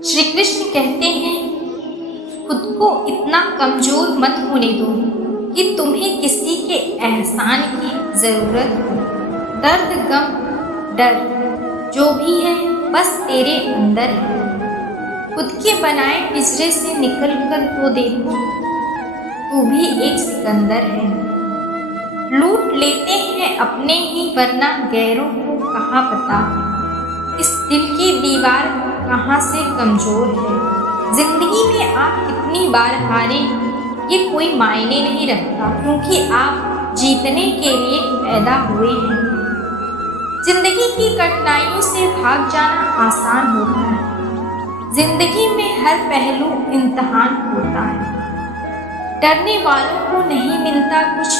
श्री कृष्ण कहते हैं, खुद को इतना कमजोर मत होने दो कि तुम्हें किसी के एहसान की जरूरत हो। दर्द, गम, डर जो भी है बस तेरे अंदर है। खुद के बनाए पिंजरे से निकल कर तो देखो, तू भी एक सिकंदर है। लूट लेते हैं अपने ही वरना गैरों को कहाँ पता, इस दिल की दीवार कहाँ से कमजोर है। जिंदगी में आप कितनी बार हारे ये कोई मायने नहीं रखता, क्योंकि आप जीतने के लिए पैदा हुए हैं। जिंदगी की कठिनाइयों से भाग जाना आसान होता है। जिंदगी में हर पहलू इम्तिहान होता है। डरने वालों को नहीं मिलता कुछ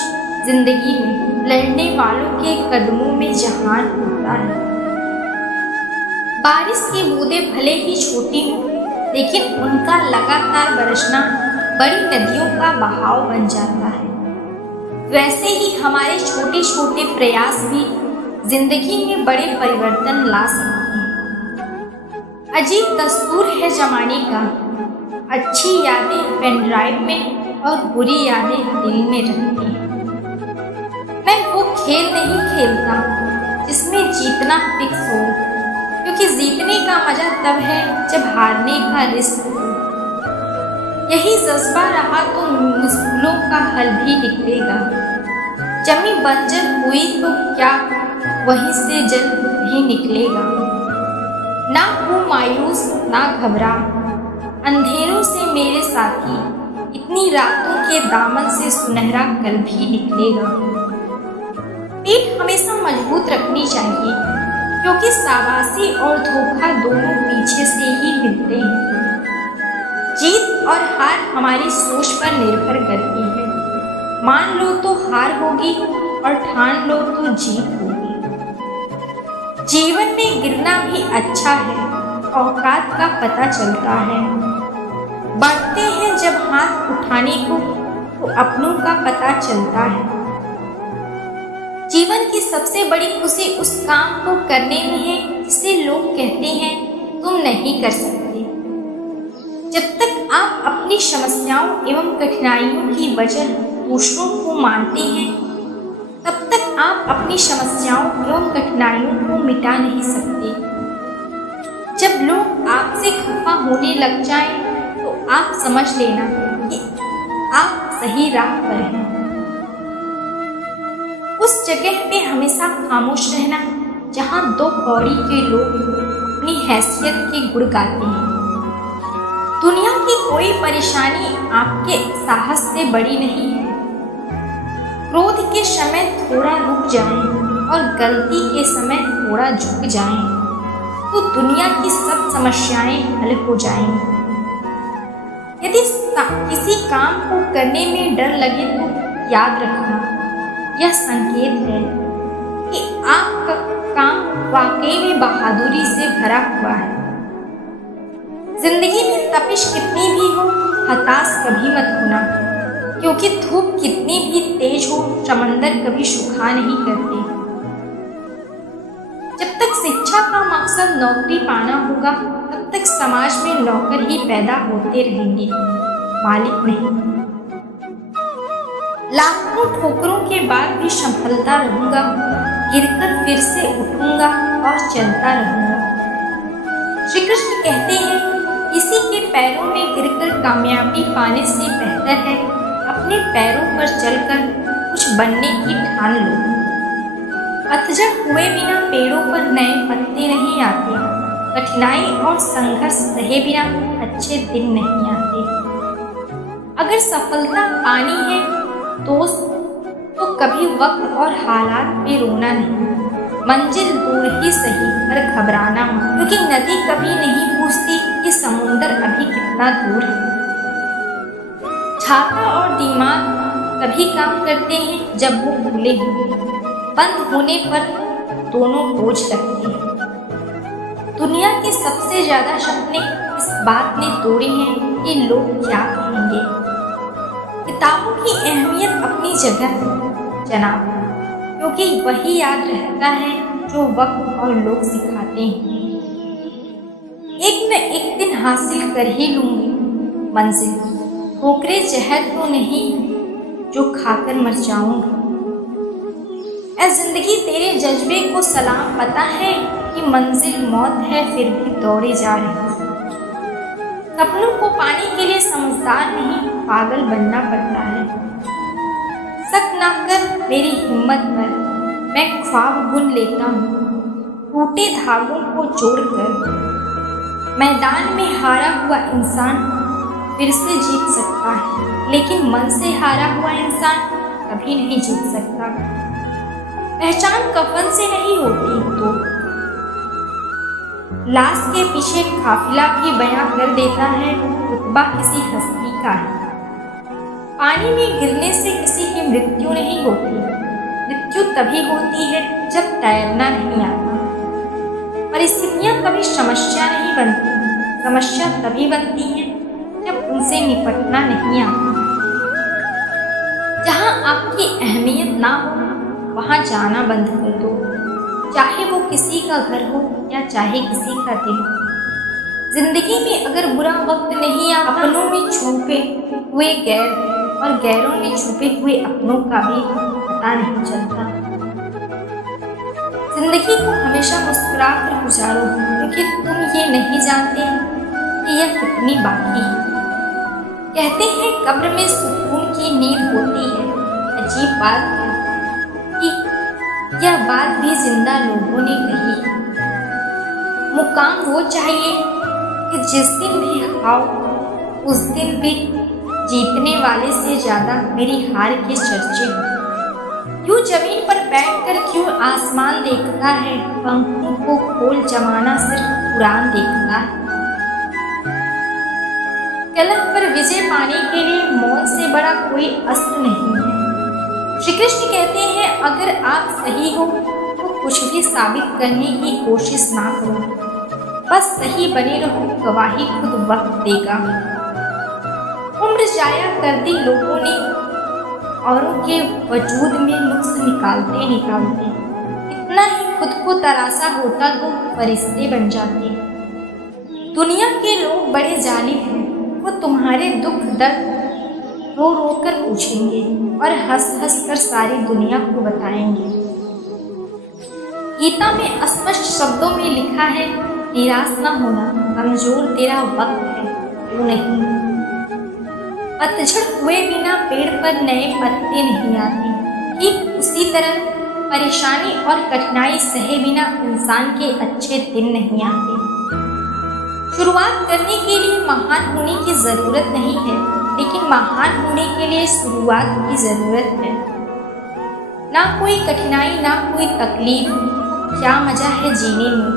जिंदगी में, लड़ने वालों के कदमों में जहान होता है। बारिश की बूंदें भले ही छोटी हों, लेकिन उनका लगातार बरसना बड़ी नदियों का बहाव बन जाता है। वैसे ही हमारे छोटे छोटे प्रयास भी जिंदगी में बड़े परिवर्तन ला सकते हैं। अजीब दस्तूर है जमाने का, अच्छी यादें पेन ड्राइव में और बुरी यादें दिल में रखते हैं। मैं वो खेल नहीं खेलता जिसमें जीतना फिक्स हो, क्योंकि जीतने का मजा तब है जब हारने का रिस्क हो। यही जज्बा रहा तो मुश्किलों का हल भी निकलेगा। जमी बंजर हुई तो क्या वहीं से जल भी निकलेगा। ना हो मायूस ना घबरा, अंधेरों से मेरे साथी, इतनी रातों के दामन से सुनहरा कल भी निकलेगा। पीठ हमेशा मजबूत रखनी चाहिए, क्योंकि शाबाशी और धोखा दोनों पीछे से ही मिलते हैं। जीत और हार हमारी सोच पर निर्भर करती है। मान लो तो हार होगी और ठान लो तो जीत होगी। जीवन में गिरना भी अच्छा है, औकात का पता चलता है। बढ़ते हैं जब हाथ उठाने को तो अपनों का पता चलता है। जीवन की सबसे बड़ी खुशी उस काम को करने में है जिसे लोग कहते हैं तुम नहीं कर सकते। जब तक आप अपनी समस्याओं एवं कठिनाइयों की वजह दूसरों को मानते हैं, तब तक आप अपनी समस्याओं एवं कठिनाइयों को मिटा नहीं सकते। जब लोग आपसे खफा होने लग जाएं, तो आप समझ लेना कि आप सही राह पर हैं। उस जगह पे हमेशा खामोश रहना जहाँ दो कौड़ी के लोग अपनी हैसियत के गुण गाते हैं। दुनिया की कोई परेशानी आपके साहस से बड़ी नहीं है। क्रोध के समय थोड़ा रुक जाएं और गलती के समय थोड़ा झुक जाएं, तो दुनिया की सब समस्याएं हल हो जाएंगी। यदि किसी काम को करने में डर लगे तो याद रखना, यह संकेत है कि आपका काम वाकई में बहादुरी से भरा हुआ है। जिंदगी में तपिश कितनी भी हो, हताश कभी मत होना, क्योंकि धूप कितनी भी तेज हो, समंदर कभी सुखा नहीं करते। जब तक शिक्षा का मकसद नौकरी पाना होगा, तब तक समाज में नौकर ही पैदा होते रहेंगे, मालिक नहीं। लाखों ठोकरों के बाद भी संभलता रहूंगा, गिरकर फिर से उठूंगा और चलता रहूंगा। श्री कृष्ण कहते हैं, किसी के पैरों में गिरकर कामयाबी पाने से बेहतर है अपने पैरों पर चलकर कुछ बनने की ठान लो। पतझड़ हुए बिना पेड़ों पर नए पत्ते नहीं आते। कठिनाई और संघर्ष सहे बिना अच्छे दिन नहीं आते। अगर सफलता पानी है दोस्त, तो कभी वक्त और हालात पे रोना नहीं। मंजिल दूर ही सही पर घबराना मत, क्योंकि नदी कभी नहीं पूछती कि समुंदर अभी कितना दूर है। छाता और दिमाग तभी काम करते हैं जब वो खुले हों। बंद होने पर दोनों बोझ लगते हैं। दुनिया के सबसे ज्यादा सपने इस बात ने तोड़े हैं कि लोग क्या कहेंगे। किताबों की अहमियत अपनी जगह जनाब, क्योंकि वही याद रहता है जो वक्त और लोग सिखाते हैं। एक न एक दिन हासिल कर ही लूंगी मंजिल। ठोकरे जहर तो नहीं जो खाकर मर जाऊंगा। ऐ जिंदगी तेरे जज्बे को सलाम, पता है कि मंजिल मौत है फिर भी दौड़े जा रहे। सपनों को पाने के लिए समझदार नहीं पागल बनना पड़ता है। शक ना कर मेरी हिम्मत पर, मैं ख्वाब बुन लेता हूँ टूटे धागों को जोड़कर। मैदान में हारा हुआ इंसान फिर से जीत सकता है, लेकिन मन से हारा हुआ इंसान कभी नहीं जीत सकता। पहचान कफन से नहीं होती तो लाश के पीछे काफिला भी बयां कर देता है रुतबा किसी हस्ती का है। पानी में गिरने से किसी की मृत्यु नहीं होती, मृत्यु तभी होती है जब तैरना नहीं आता। परिस्थितियां कभी समस्या नहीं बनती, समस्या तभी बनती है जब उनसे निपटना नहीं आता। जहां आपकी अहमियत ना हो वहां जाना बंद कर दो, चाहे वो किसी का घर हो या चाहे किसी का दिल। जिंदगी में अगर बुरा वक्त नहीं आता, अपनों में छुपे हुए गैर और गैरों में छुपे हुए अपनों का भी पता नहीं चलता। जिंदगी को हमेशा मुस्कुरा कर गुजारो, क्योंकि तुम ये नहीं जानते कि यह कितनी बाकी है। कहते हैं कब्र में सुकून की नींद होती है। अजीब बात है कि यह बात भी जिंदा लोगों ने कही है। मुकाम वो चाहिए कि जिस दिन भी आओ उस दिन भी जीतने वाले से ज्यादा मेरी हार के चर्चे हो। यूं जमीन पर बैठकर क्यों आसमान देखता है, पंखों को खोल जमाना सिर्फ कुरान देखता है। कलह पर विजय पाने के लिए मौत से बड़ा कोई अस्त्र नहीं है। श्री कृष्ण कहते हैं अगर आप सही हो तो कुछ भी साबित करने की कोशिश ना करो, बस सही बने रहो, गवाही खुद वक्त देगा। उम्र जाया कर दी लोगों ने औरों के वजूद में नुक्स निकालते निकालते। इतना ही खुद को तरासा होता तो फरिश्ते बन जाते। दुनिया के लोग बड़े जालिम हैं, वो तुम्हारे दुख दर्द रो रो कर पूछेंगे और हंस हंस कर सारी दुनिया को बताएंगे। गीता में स्पष्ट शब्दों में लिखा है निराश न होना, कमजोर तेरा वक्त है तू नहीं। पतझड़ हुए बिना पेड़ पर नए पत्ते नहीं आते। ठीक उसी तरह परेशानी और कठिनाई सहे बिना इंसान के अच्छे दिन नहीं आते। शुरुआत करने के लिए महान होने की जरूरत नहीं है, लेकिन महान होने के लिए शुरुआत की जरूरत है। ना कोई कठिनाई ना कोई तकलीफ, क्या मजा है जीने में।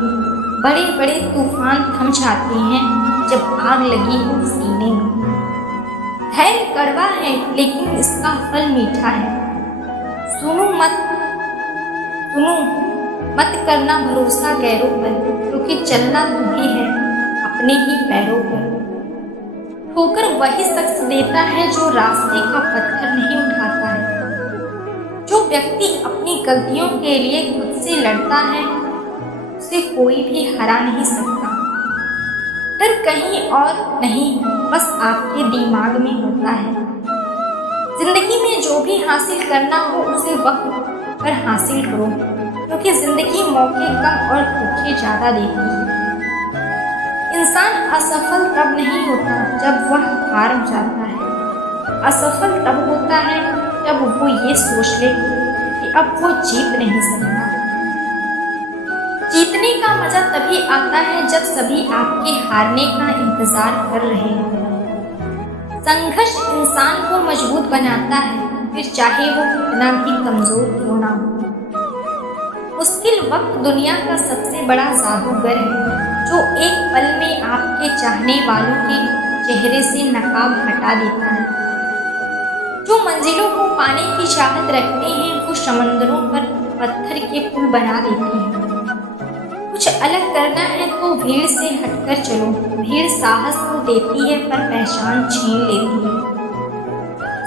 बड़े बड़े तूफान थम जाते हैं जब आग लगी हो सीने में। धैर्य कड़वा है लेकिन इसका फल मीठा है। सुनो मत करना भरोसा गैरों पर, क्योंकि चलना तुम्हें है अपने ही पैरों पर। ठोकर वही शख्स देता है जो रास्ते का पत्थर नहीं उठाता है। जो व्यक्ति अपनी गलतियों के लिए खुद से लड़ता है उसे कोई भी हरा नहीं सकता। डर कहीं और नहीं, बस आपके दिमाग में होता है। जिंदगी में जो भी हासिल करना हो उसे वक्त पर हासिल करो, क्योंकि जिंदगी मौके कम और धोखे ज्यादा देती है। इंसान असफल तब नहीं होता जब वह हार जाता है। असफल तब होता है जब वो ये सोच ले कि अब वो जीत नहीं सकता। जीतने का मजा तभी आता है जब सभी आपके हारने का इंतजार कर रहे हैं। संघर्ष इंसान को मजबूत बनाता है, फिर चाहे वो कितना भी कमजोर क्यों ना हो। मुश्किल वक्त दुनिया का सबसे बड़ा जादूगर है, जो एक पल में आपके चाहने वालों के चेहरे से नकाब हटा देता है। जो मंजिलों को पाने की चाहत रखते हैं वो समंदरों पर पत्थर के पुल बना देते हैं। कुछ अलग करना है तो भीड़ से हटकर चलो। भीड़ साहस को देती है पर पहचान छीन लेती है।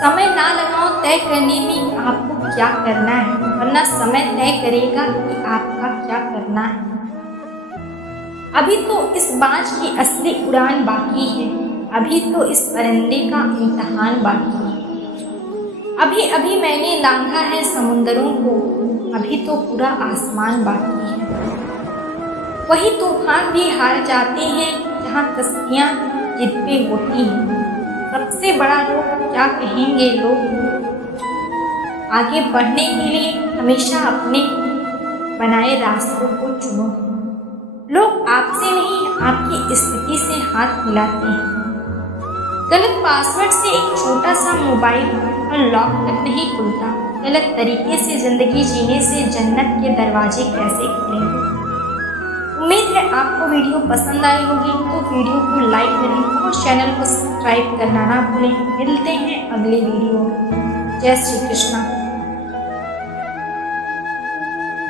समय ना लगाओ तय करने में आपको क्या करना है, वरना समय तय करेगा कि आपका क्या करना है। अभी तो इस बाज की असली उड़ान बाकी है, अभी तो इस परिंदे का इम्तहान बाकी है। अभी अभी मैंने लांघा है समुंदरों को, अभी तो पूरा आसमान बाकी है। वही तूफान भी हार जाते हैं जहाँ कश्तियाँ जिद पे होती हैं। सबसे बड़ा रोग क्या कहेंगे लोग, आगे बढ़ने के लिए हमेशा अपने बनाए रास्तों को चुनो। लोग आपसे नहीं आपकी स्थिति से हाथ मिलाते हैं। गलत पासवर्ड से एक छोटा सा मोबाइल और लॉक तक नहीं खुलता। गलत तरीके से जिंदगी जीने से जन्नत के दरवाजे कैसे खुलेंगे। उम्मीद है आपको वीडियो पसंद आई होगी, तो वीडियो को लाइक करें और चैनल को सब्सक्राइब करना ना भूलें। मिलते हैं अगले वीडियो में। जय श्री कृष्णा।